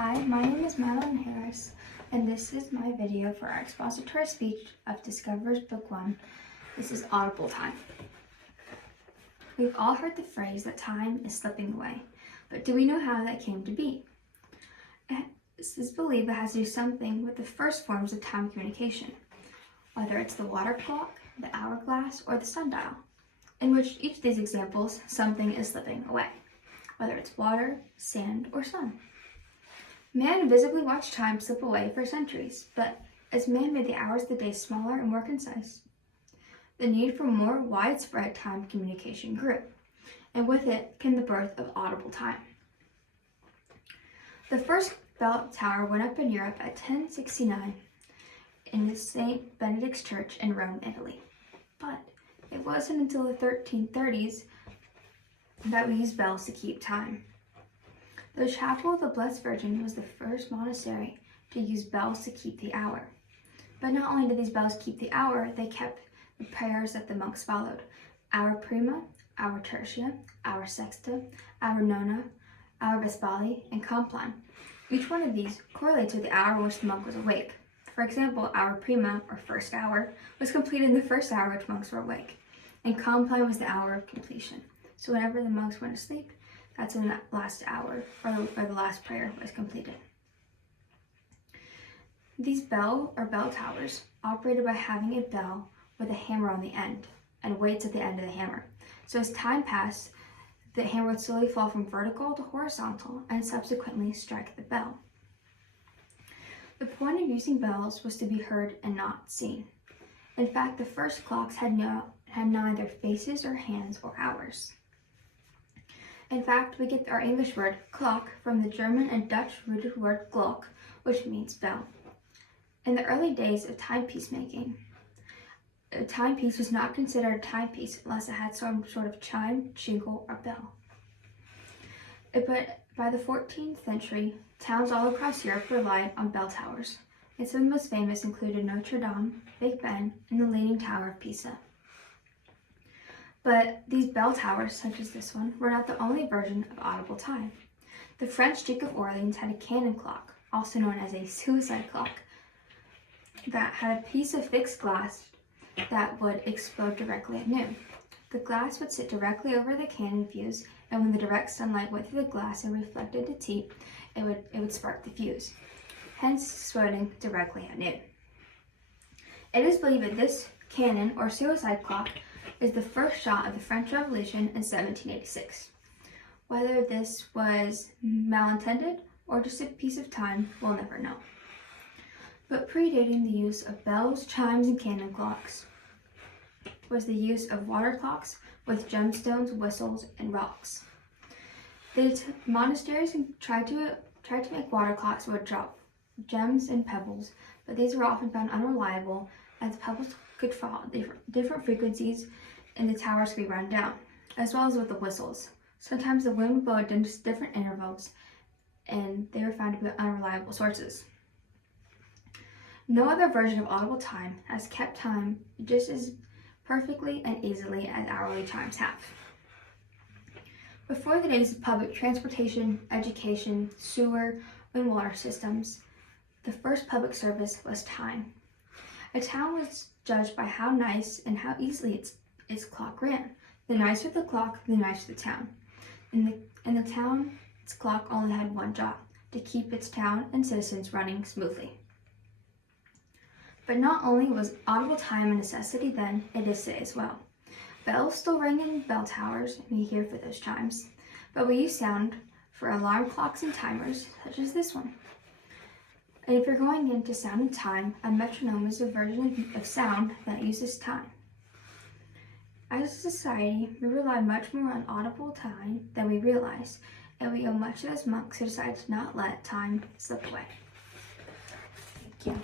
Hi, my name is Madeline Harris, and this is my video for our expository speech of Discover's Book 1. This is Audible time. We've all heard the phrase that time is slipping away, but do we know how that came to be? It is believed it has to do something with the first forms of time communication, whether it's the water clock, the hourglass, or the sundial, in which each of these examples, something is slipping away, whether it's water, sand, or sun. Man visibly watched time slip away for centuries, but as man made the hours of the day smaller and more concise, the need for more widespread time communication grew, and with it came the birth of audible time. The first bell tower went up in Europe at 1069 in the St. Benedict's Church in Rome, Italy. But it wasn't until the 1330s that we used bells to keep time. The Chapel of the Blessed Virgin was the first monastery to use bells to keep the hour. But not only did these bells keep the hour, they kept the prayers that the monks followed: Our Prima, Our Tertia, Our Sexta, Our Nona, Our Vespali, and Compline. Each one of these correlates with the hour in which the monk was awake. For example, Our Prima, or first hour, was completed in the first hour which monks were awake, and Compline was the hour of completion. So whenever the monks went to sleep, that's when that last hour, or the last prayer, was completed. These bell towers operated by having a bell with a hammer on the end and weights at the end of the hammer. So as time passed, the hammer would slowly fall from vertical to horizontal and subsequently strike the bell. The point of using bells was to be heard and not seen. In fact, the first clocks had neither faces or hands or hours. In fact, we get our English word clock from the German and Dutch rooted word Glock, which means bell. In the early days of timepiece making, a timepiece was not considered a timepiece unless it had some sort of chime, jingle, or bell. But by the 14th century, towns all across Europe relied on bell towers, and some of the most famous included Notre Dame, Big Ben, and the Leaning Tower of Pisa. But these bell towers, such as this one, were not the only version of audible time. The French Duke of Orleans had a cannon clock, also known as a suicide clock, that had a piece of fixed glass that would explode directly at noon. The glass would sit directly over the cannon fuse, and when the direct sunlight went through the glass and reflected the tip, it would spark the fuse, hence exploding directly at noon. It is believed that this cannon or suicide clock is the first shot of the French Revolution in 1786. Whether this was malintended or just a piece of time, we'll never know. But predating the use of bells, chimes, and cannon clocks was the use of water clocks with gemstones, whistles, and rocks. The monasteries tried to make water clocks that would drop gems and pebbles, but these were often found unreliable as the pebbles could fall at different frequencies and the towers could be run down, as well as with the whistles. Sometimes the wind would blow at different intervals, and they were found to be unreliable sources. No other version of audible time has kept time just as perfectly and easily as hourly chimes have. Before the days of public transportation, education, sewer, and water systems, the first public service was time. A town was judged by how nice and how easily its clock ran. The nicer the clock, the nicer the town. And the town's clock only had one job: to keep its town and citizens running smoothly. But not only was audible time a necessity then, it is today as well. Bells still ring in bell towers, and we hear for those chimes, but we use sound for alarm clocks and timers, such as this one. And if you're going into sound and time, a metronome is a version of sound that uses time. As a society, we rely much more on audible time than we realize, and we owe much to those monks who decided to not let time slip away. Thank you.